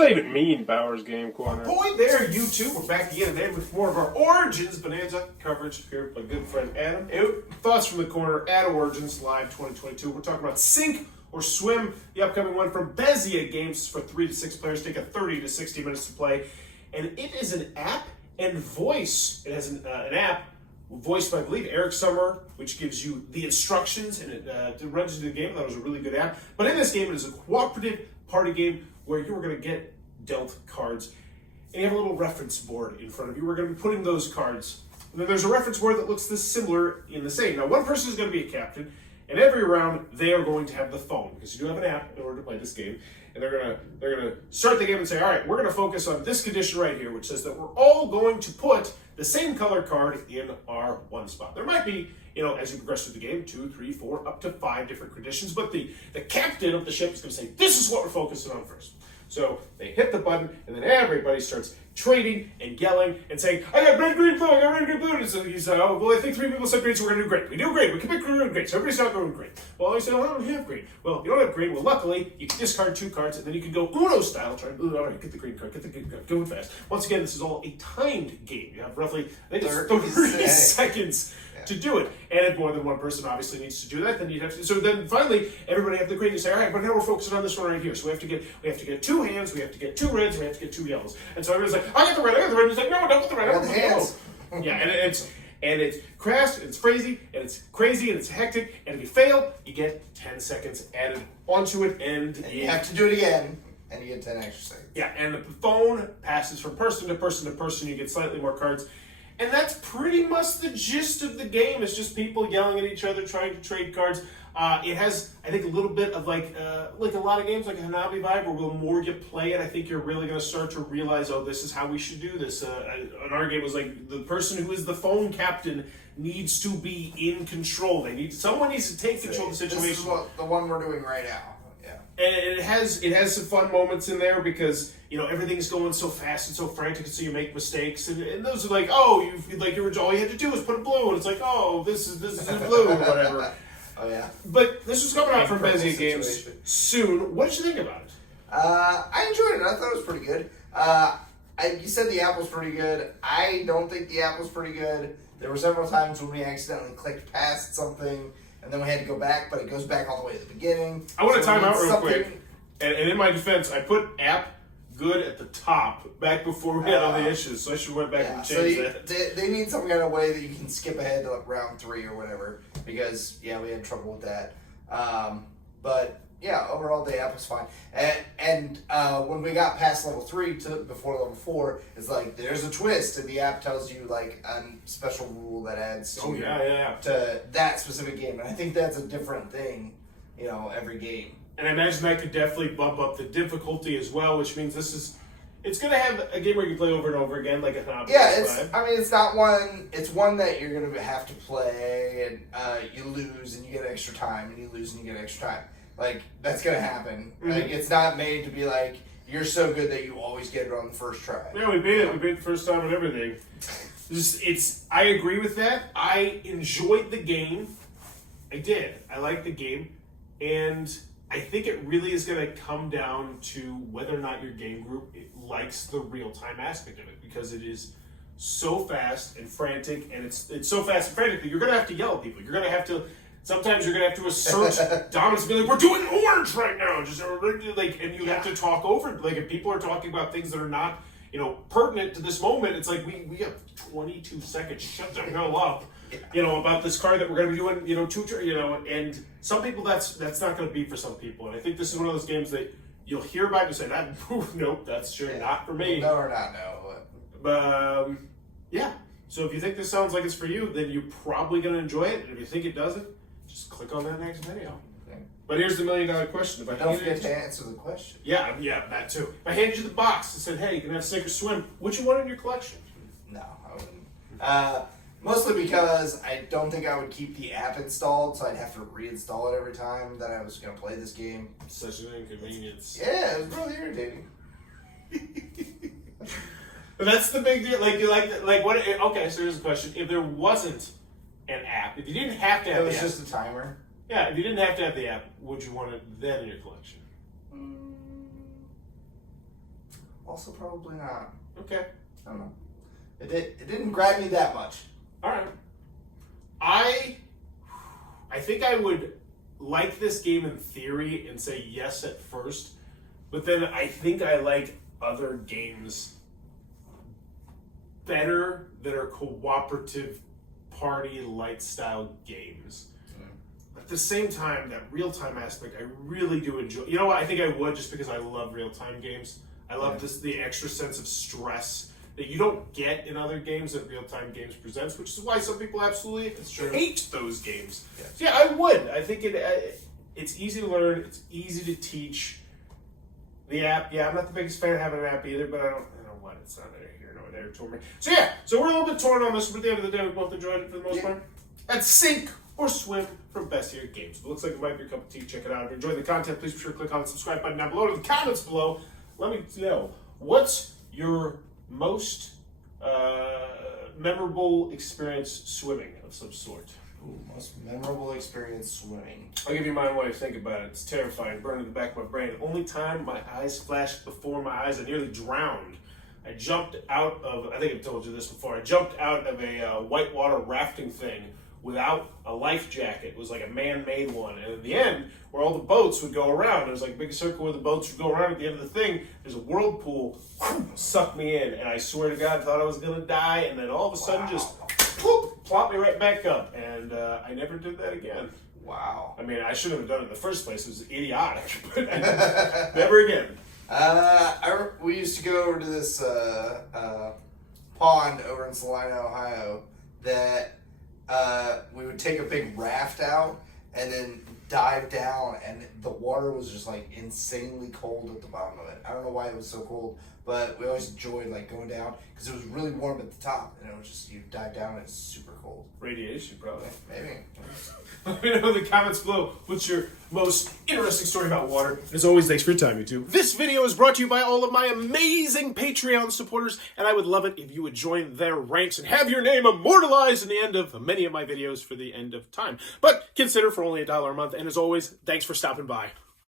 does that even mean, Bowers Game Corner? Point there, YouTube. We're back again today with more of our Origins Bonanza coverage here with my good friend Adam. Thoughts from the corner at Origins Live 2022. We're talking about Sink or Swim, the upcoming one from Bezia Games for 3 to 6 players. Take a 30 to 60 minutes to play. And it is an app and voice. It has an app voiced by, I believe, Eric Summer, which gives you the instructions and it runs into the game. I thought it was a really good app. But in this game, it is a cooperative party game where you are going to get dealt cards. And you have a little reference board in front of you. We're going to be putting those cards. And then there's a reference board that looks this similar in the same. Now, one person is going to be a captain, and every round they are going to have the phone, because you do have an app in order to play this game. And they're gonna start the game and say, all right, we're gonna focus on this condition right here, which says that we're all going to put the same color card in our one spot. There might be, as you progress through the game, 2, 3, 4, up to 5 different conditions, but the captain of the ship is gonna say, this is what we're focusing on first. So they hit the button, and then everybody starts trading and yelling and saying, I got red, green, blue, I got red, green, blue. And so you say, oh, well, I think 3 people said green, so we're going to do great. We do great. We can pick great. So everybody's not going great. Well, I said, well, I don't have green. Well, you don't have green. Well, luckily, you can discard 2 cards, and then you can go Uno style. Try to, all right, get the green card, get the green card, go fast. Once again, this is all a timed game. You have roughly, I think it's 30 seconds to do it. And if more than one person obviously needs to do that, then you'd have to. So then finally, everybody have the green. You say, all right, but now we're focusing on this one right here. So we have to get 2 hands, we have to get 2 reds, we have to get 2 yellows. And so everybody's like, I got the red, I got the red. And he's like, no, don't get the red, I got the yellow. Yeah, and it's crash, and it's crazy, and it's crazy, and it's hectic. And if you fail, you get 10 seconds added onto it, and you have to do it again, and you get 10 extra seconds. Yeah, and the phone passes from person to person to person. You get slightly more cards. And that's pretty much the gist of the game. It's just people yelling at each other, trying to trade cards. It has, I think, a little bit of like a lot of games, like a Hanabi vibe, where the more you play it, I think you're really going to start to realize, oh, this is how we should do this. In our game, it was like the person who is the phone captain needs to be in control. Someone needs to take control of the situation. This is the one we're doing right now. Yeah. And it has some fun moments in there because everything's going so fast and so frantic, so you make mistakes, and those are like, oh, all you had to do was put a blue, and it's like, oh, this is blue or whatever. Oh yeah. But this is coming out from Bezia Games soon. What did you think about it? I enjoyed it. I thought it was pretty good. You said the app was pretty good. I don't think the app was pretty good. There were several times when we accidentally clicked past something, and then we had to go back, but it goes back all the way to the beginning. I want to time out real quick. And in my defense, I put app good at the top back before we had all the issues, so I should went back and change that. They need some kind of way that you can skip ahead to like round 3 or whatever, because we had trouble with that. But yeah, overall the app was fine. And when we got past level 3 to before level 4, it's like there's a twist, and the app tells you like a special rule that adds to that specific game, and I think that's a different thing, every game. And I imagine that could definitely bump up the difficulty as well, which means it's going to have a game where you can play over and over again, like a Hanabi. Yeah, it's not one, it's one that you're going to have to play, and you lose, and you get extra time, and you lose, and you get extra time. Like, that's going to happen. Mm-hmm. Like, it's not made to be like, you're so good that you always get it on the first try. Yeah, we beat it. We beat it the first time and everything. I agree with that. I enjoyed the game. I did. I liked the game. And I think it really is going to come down to whether or not your game group likes the real-time aspect of it, because it is so fast and frantic, and it's so fast and frantic that you're going to have to yell at people. You're going to have to, sometimes you're going to have to assert dominance and be like, we're doing orange right now, and you have to talk over it. Like, if people are talking about things that are not, pertinent to this moment, it's like, we have 22 seconds, shut the hell up. About this card that we're going to be doing, and some people that's not going to be for some people. And I think this is one of those games that you'll hear about and say, nope, that's sure not for me. No or not no. But, yeah. So if you think this sounds like it's for you, then you're probably going to enjoy it. And if you think it doesn't, just click on that next video. Okay. But here's the $1 million question. Don't forget to answer the question. Yeah, that too. If I handed you the box and said, hey, you can have Sink or Swim, which you want in your collection? No, I wouldn't. Mostly because I don't think I would keep the app installed, so I'd have to reinstall it every time that I was going to play this game. Such an inconvenience. Yeah, it was really irritating. But that's the big deal. Okay, so here's the question. If there wasn't an app, if you didn't have to have the app. It was just a timer. Yeah, if you didn't have to have the app, would you want it then in your collection? Also probably not. Okay. I don't know. It didn't grab me that much. All right. I think I would like this game in theory and say yes at first, but then I think I like other games better that are cooperative party light style games. At the same time, that real-time aspect I really do enjoy. You know what? I think I would, just because I love real-time games. I love the extra sense of stress that you don't get in other games that real-time games presents, which is why some people absolutely hate those games. Yeah. So yeah, I would. I think it's easy to learn. It's easy to teach. The app, yeah, I'm not the biggest fan of having an app either, but I don't know what, it's not here nor there to me. So yeah, so we're a little bit torn on this, but at the end of the day, we both enjoyed it for the most part. That's Sink or Swim from Best Here Games. It looks like it might be your cup of tea. Check it out. If you enjoyed the content, please be sure to click on the subscribe button down below. To the comments below, let me know, what's your most memorable experience swimming of some sort? Ooh, most memorable experience swimming. I'll give you mine while you think about it. It's terrifying, burned in the back of my brain. Only time my eyes flashed before my eyes, I nearly drowned. I jumped out of, I think I've told you this before, I jumped out of a whitewater rafting thing without a life jacket. It was like a man-made one. And in the end, where all the boats would go around, there was like a big circle where the boats would go around. At the end of the thing, there's a whirlpool, sucked me in. And I swear to God, I thought I was going to die. And then all of a sudden, just plopped me right back up. And I never did that again. Wow. I mean, I shouldn't have done it in the first place. It was idiotic. But never again. We used to go over to this pond over in Salina, Ohio, that we would take a big raft out and then dive down, and the water was just like insanely cold at the bottom of it. I don't know why it was so cold, but we always enjoyed like going down because it was really warm at the top, and it was just, you dive down and it's super cold. Radiation, probably. Maybe. Let me know in the comments below what's your most interesting story about water. And as always, thanks for your time, YouTube. This video is brought to you by all of my amazing Patreon supporters, and I would love it if you would join their ranks and have your name immortalized in the end of many of my videos for the end of time. But consider for only $1 a month, and as always, thanks for stopping by.